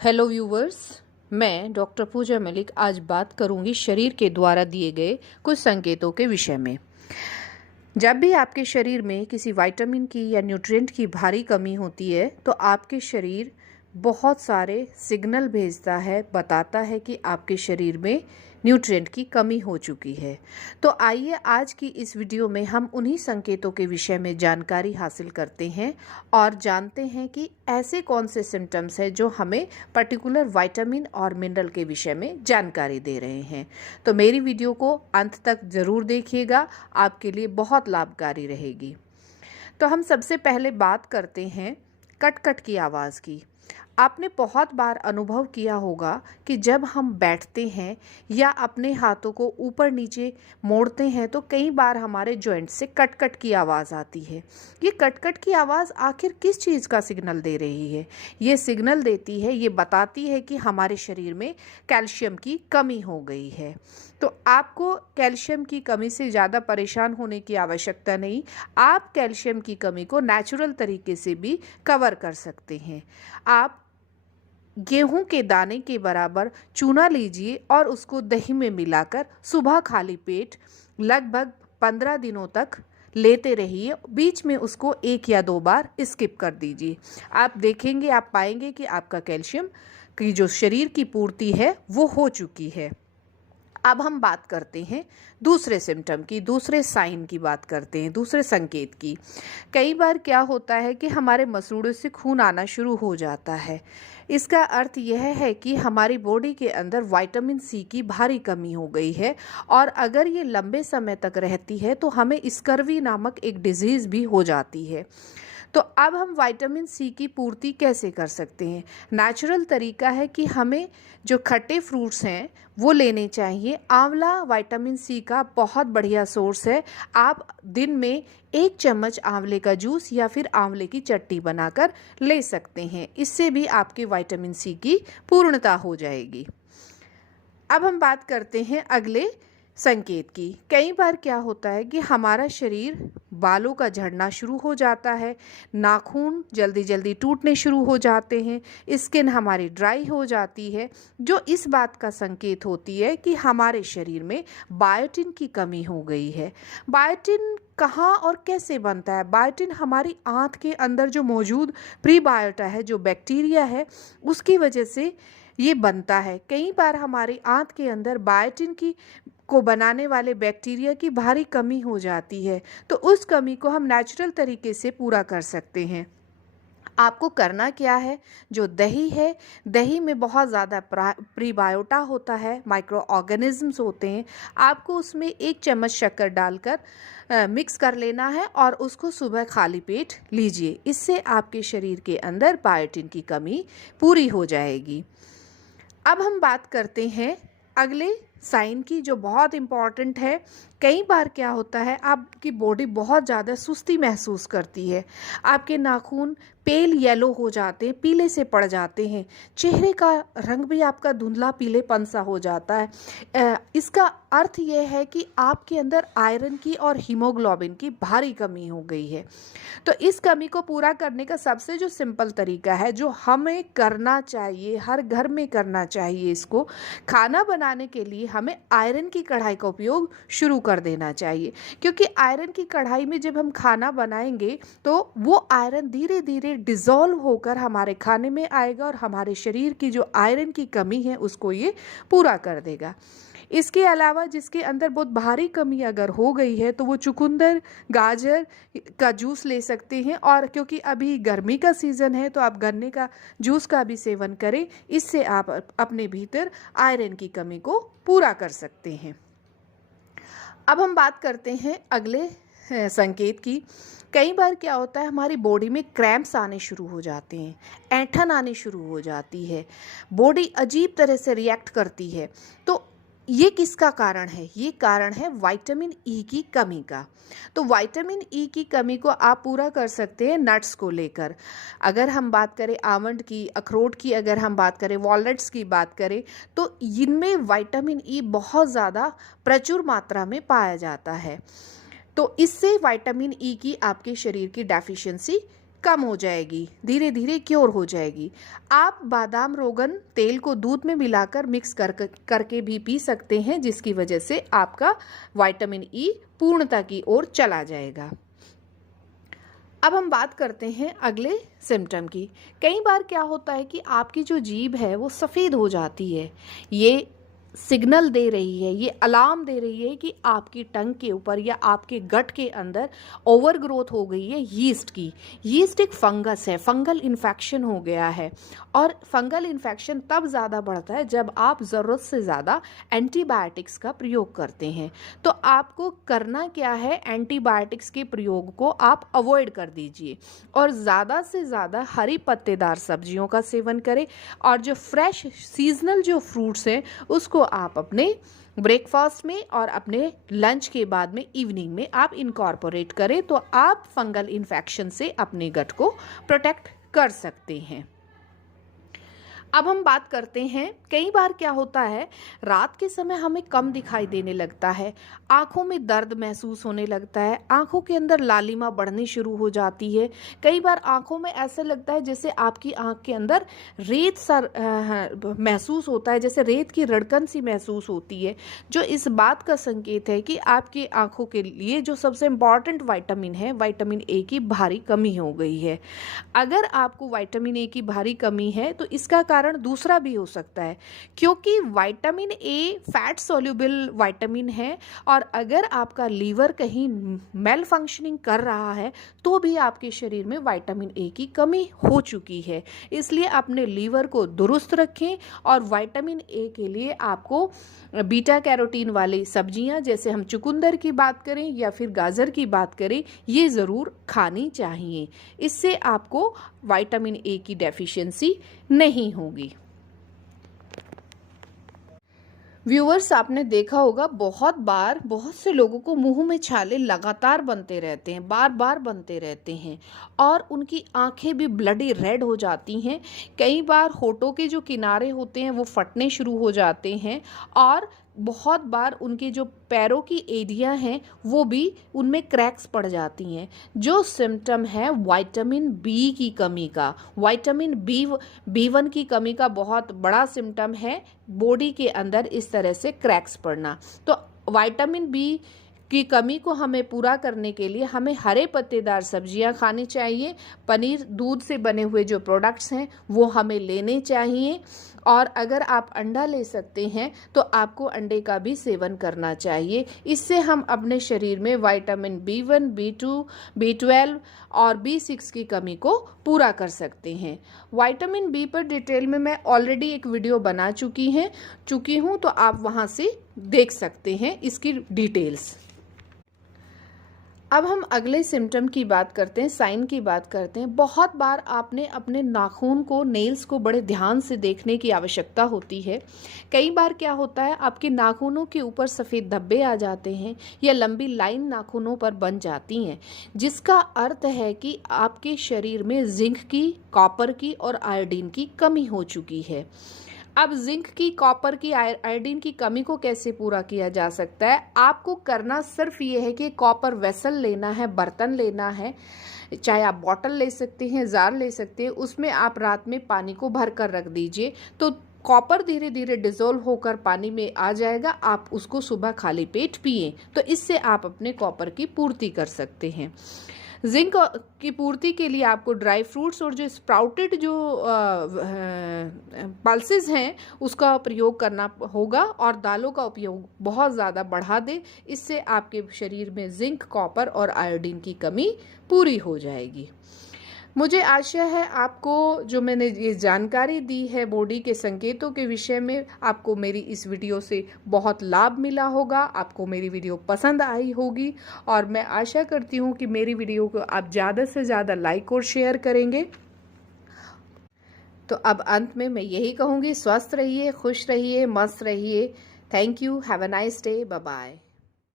Hello viewers, मैं doctor पूजा मलिक आज बात करूंगी शरीर के द्वारा दिए गए कुछ संकेतों के विषय में। जब भी आपके शरीर में किसी विटामिन की या न्यूट्रिएंट की भारी कमी होती है तो आपके शरीर बहुत सारे सिग्नल भेजता है, बताता है कि आपके शरीर में न्यूट्रिएंट की कमी हो चुकी है। तो आइए आज की इस वीडियो में हम उन्हीं संकेतों के विषय में जानकारी हासिल करते हैं और जानते हैं कि ऐसे कौन से सिम्टम्स हैं जो हमें पर्टिकुलर विटामिन और मिनरल के विषय में जानकारी दे रहे हैं। तो मेरी वीडियो को अंत तक ज़रूर देखिएगा, आपके लिए बहुत लाभकारी रहेगी। तो हम सबसे पहले बात करते हैं कट कट की आवाज़ की। आपने बहुत बार अनुभव किया होगा कि जब हम बैठते हैं या अपने हाथों को ऊपर नीचे मोड़ते हैं तो कई बार हमारे जॉइंट से कट कट की आवाज़ आती है। ये कट कट की आवाज़ आखिर किस चीज़ का सिग्नल दे रही है? ये सिग्नल देती है, ये बताती है कि हमारे शरीर में कैल्शियम की कमी हो गई है। तो आपको कैल्शियम की कमी से ज़्यादा परेशान होने की आवश्यकता नहीं। आप कैल्शियम की कमी को नेचुरल तरीके से भी कवर कर सकते हैं। आप गेहूं के दाने के बराबर चूना लीजिए और उसको दही में मिलाकर सुबह खाली पेट लगभग 15 दिनों तक लेते रहिए। बीच में उसको 1 या 2 बार स्किप कर दीजिए। आप देखेंगे, आप पाएंगे कि आपका कैल्शियम की जो शरीर की पूर्ति है वो हो चुकी है। अब हम बात करते हैं दूसरे सिम्टम की, दूसरे साइन की बात करते हैं, दूसरे संकेत की। कई बार क्या होता है कि हमारे मसूड़ों से खून आना शुरू हो जाता है। इसका अर्थ यह है कि हमारी बॉडी के अंदर विटामिन सी की भारी कमी हो गई है और अगर ये लंबे समय तक रहती है तो हमें स्कर्वी नामक एक डिजीज़ भी हो जाती है। तो अब हम विटामिन सी की पूर्ति कैसे कर सकते हैं? नेचुरल तरीका है कि हमें जो खट्टे फ्रूट्स हैं वो लेने चाहिए। आंवला विटामिन सी का बहुत बढ़िया सोर्स है। आप दिन में 1 चम्मच आंवले का जूस या फिर आंवले की चटनी बनाकर ले सकते हैं। इससे भी आपके विटामिन सी की पूर्णता हो जाएगी। अब हम बात करते हैं अगले संकेत की। कई बार क्या होता है कि हमारा शरीर बालों का झड़ना शुरू हो जाता है, नाखून जल्दी जल्दी टूटने शुरू हो जाते हैं, स्किन हमारी ड्राई हो जाती है, जो इस बात का संकेत होती है कि हमारे शरीर में बायोटिन की कमी हो गई है। बायोटिन कहाँ और कैसे बनता है? बायोटिन हमारी आंत के अंदर जो मौजूद प्रीबायोटा है, जो बैक्टीरिया है, उसकी वजह से ये बनता है। कई बार हमारी आंत के अंदर बायोटिन की को बनाने वाले बैक्टीरिया की भारी कमी हो जाती है, तो उस कमी को हम नेचुरल तरीके से पूरा कर सकते हैं। आपको करना क्या है? जो दही है, दही में बहुत ज़्यादा प्रीबायोटा होता है, माइक्रो ऑर्गेनिजम्स होते हैं। आपको उसमें 1 चम्मच शक्कर डालकर मिक्स कर लेना है और उसको सुबह खाली पेट लीजिए। इससे आपके शरीर के अंदर बायोटिन की कमी पूरी हो जाएगी। अब हम बात करते हैं अगले साइन की, जो बहुत इम्पॉर्टेंट है। कई बार क्या होता है, आपकी बॉडी बहुत ज़्यादा सुस्ती महसूस करती है, आपके नाखून पेल येलो हो जाते हैं, पीले से पड़ जाते हैं, चेहरे का रंग भी आपका धुंधला पीलेपन सा हो जाता है। इसका अर्थ यह है कि आपके अंदर आयरन की और हीमोग्लोबिन की भारी कमी हो गई है। तो इस कमी को पूरा करने का सबसे जो सिंपल तरीका है, जो हमें करना चाहिए, हर घर में करना चाहिए, इसको खाना बनाने के लिए हमें आयरन की कढ़ाई का उपयोग शुरू कर देना चाहिए। क्योंकि आयरन की कढ़ाई में जब हम खाना बनाएंगे तो वो आयरन धीरे धीरे डिज़ोल्व होकर हमारे खाने में आएगा और हमारे शरीर की जो आयरन की कमी है उसको ये पूरा कर देगा। इसके अलावा जिसके अंदर बहुत भारी कमी अगर हो गई है तो वो चुकंदर, गाजर का जूस ले सकते हैं, और क्योंकि अभी गर्मी का सीज़न है तो आप गन्ने का जूस का भी सेवन करें। इससे आप अपने भीतर आयरन की कमी को पूरा कर सकते हैं। अब हम बात करते हैं अगले संकेत की। कई बार क्या होता है, हमारी बॉडी में क्रैम्प्स आने शुरू हो जाते हैं, ऐंठन आनी शुरू हो जाती है, बॉडी अजीब तरह से रिएक्ट करती है। तो ये किसका कारण है? ये कारण है विटामिन ई की कमी का। तो विटामिन ई की कमी को आप पूरा कर सकते हैं नट्स को लेकर। अगर हम बात करें आमंड की, अखरोट की, अगर हम बात करें वॉलनट्स की बात करें, तो इनमें विटामिन ई बहुत ज़्यादा प्रचुर मात्रा में पाया जाता है। तो इससे विटामिन ई की आपके शरीर की डेफिशिएंसी कम हो जाएगी, धीरे धीरे क्योर हो जाएगी। आप बादाम रोगन तेल को दूध में मिलाकर मिक्स करके भी पी सकते हैं, जिसकी वजह से आपका विटामिन ई पूर्णता की ओर चला जाएगा। अब हम बात करते हैं अगले सिम्टम की। कई बार क्या होता है कि आपकी जो जीभ है वो सफ़ेद हो जाती है। ये सिग्नल दे रही है, ये अलार्म दे रही है कि आपकी टंग के ऊपर या आपके गट के अंदर ओवर ग्रोथ हो गई है यीस्ट की। यीस्ट एक फंगस है, फंगल इन्फेक्शन हो गया है। और फंगल इन्फेक्शन तब ज़्यादा बढ़ता है जब आप ज़रूरत से ज़्यादा एंटीबायोटिक्स का प्रयोग करते हैं। तो आपको करना क्या है, एंटीबायोटिक्स के प्रयोग को आप अवॉइड कर दीजिए और ज़्यादा से ज़्यादा हरी पत्तेदार सब्जियों का सेवन करें। और जो फ्रेश सीजनल जो फ्रूट्स हैं उसको आप अपने ब्रेकफास्ट में और अपने लंच के बाद में इवनिंग में आप इनकॉर्पोरेट करें, तो आप फंगल इन्फेक्शन से अपने गट को प्रोटेक्ट कर सकते हैं। अब हम बात करते हैं, कई बार क्या होता है रात के समय हमें कम दिखाई देने लगता है, आंखों में दर्द महसूस होने लगता है, आंखों के अंदर लालिमा बढ़नी शुरू हो जाती है। कई बार आंखों में ऐसा लगता है जैसे आपकी आंख के अंदर रेत सा महसूस होता है, जैसे रेत की रड़कन सी महसूस होती है, जो इस बात का संकेत है कि आपकी आंखों के लिए जो सबसे इम्पॉर्टेंट विटामिन है, विटामिन ए की भारी कमी हो गई है। अगर आपको विटामिन ए की भारी कमी है तो इसका कारण दूसरा भी हो सकता है, क्योंकि vitamin A fat soluble vitamin है और अगर आपका लीवर कहीं मेल फंक्शनिंग कर रहा है तो भी आपके शरीर में विटामिन ए की कमी हो चुकी है। इसलिए अपने लीवर को दुरुस्त रखें और विटामिन ए के लिए आपको बीटा कैरोटीन वाली सब्जियां, जैसे हम चुकंदर की बात करें या फिर गाजर की बात करें, ये ज़रूर खानी चाहिए। इससे आपको विटामिन ए की डेफिशिएंसी नहीं होगी। व्यूअर्स, आपने देखा होगा बहुत बार बहुत से लोगों को मुंह में छाले लगातार बनते रहते हैं, बार बार बनते रहते हैं और उनकी आंखें भी ब्लडी रेड हो जाती हैं। कई बार होठों के जो किनारे होते हैं वो फटने शुरू हो जाते हैं और बहुत बार उनके जो पैरों की एड़ियां हैं वो भी उनमें क्रैक्स पड़ जाती हैं। जो सिम्टम है विटामिन बी की कमी का, विटामिन बी1 की कमी का बहुत बड़ा सिम्टम है बॉडी के अंदर इस तरह से क्रैक्स पड़ना। तो विटामिन बी की कमी को हमें पूरा करने के लिए हमें हरे पत्तेदार सब्जियां खानी चाहिए, पनीर, दूध से बने हुए जो प्रोडक्ट्स हैं वो हमें लेने चाहिए और अगर आप अंडा ले सकते हैं तो आपको अंडे का भी सेवन करना चाहिए। इससे हम अपने शरीर में विटामिन बी1, बी2, बी12 और बी6 की कमी को पूरा कर सकते हैं। विटामिन बी पर डिटेल में मैं ऑलरेडी एक वीडियो बना चुकी हूँ, तो आप वहाँ से देख सकते हैं इसकी डिटेल्स। अब हम अगले सिम्टम की बात करते हैं, साइन की बात करते हैं। बहुत बार आपने अपने नाखून को, नेल्स को बड़े ध्यान से देखने की आवश्यकता होती है। कई बार क्या होता है आपके नाखूनों के ऊपर सफ़ेद धब्बे आ जाते हैं या लंबी लाइन नाखूनों पर बन जाती हैं, जिसका अर्थ है कि आपके शरीर में जिंक की, कॉपर की और आयोडीन की कमी हो चुकी है। अब जिंक की, कॉपर की, आयोडीन की कमी को कैसे पूरा किया जा सकता है? आपको करना सिर्फ ये है कि कॉपर वेसल लेना है, बर्तन लेना है, चाहे आप बॉटल ले सकते हैं, जार ले सकते हैं, उसमें आप रात में पानी को भर कर रख दीजिए तो कॉपर धीरे धीरे डिज़ोल्व होकर पानी में आ जाएगा। आप उसको सुबह खाली पेट पिए तो इससे आप अपने कॉपर की पूर्ति कर सकते हैं। जिंक की पूर्ति के लिए आपको ड्राई फ्रूट्स और जो स्प्राउटेड जो पल्सेस हैं उसका प्रयोग करना होगा और दालों का उपयोग बहुत ज़्यादा बढ़ा दें। इससे आपके शरीर में जिंक, कॉपर और आयोडीन की कमी पूरी हो जाएगी। मुझे आशा है आपको जो मैंने ये जानकारी दी है बॉडी के संकेतों के विषय में, आपको मेरी इस वीडियो से बहुत लाभ मिला होगा, आपको मेरी वीडियो पसंद आई होगी और मैं आशा करती हूँ कि मेरी वीडियो को आप ज़्यादा से ज़्यादा लाइक और शेयर करेंगे। तो अब अंत में मैं यही कहूँगी, स्वस्थ रहिए, खुश रहिए, मस्त रहिए। Thank you, have a nice day, bye bye.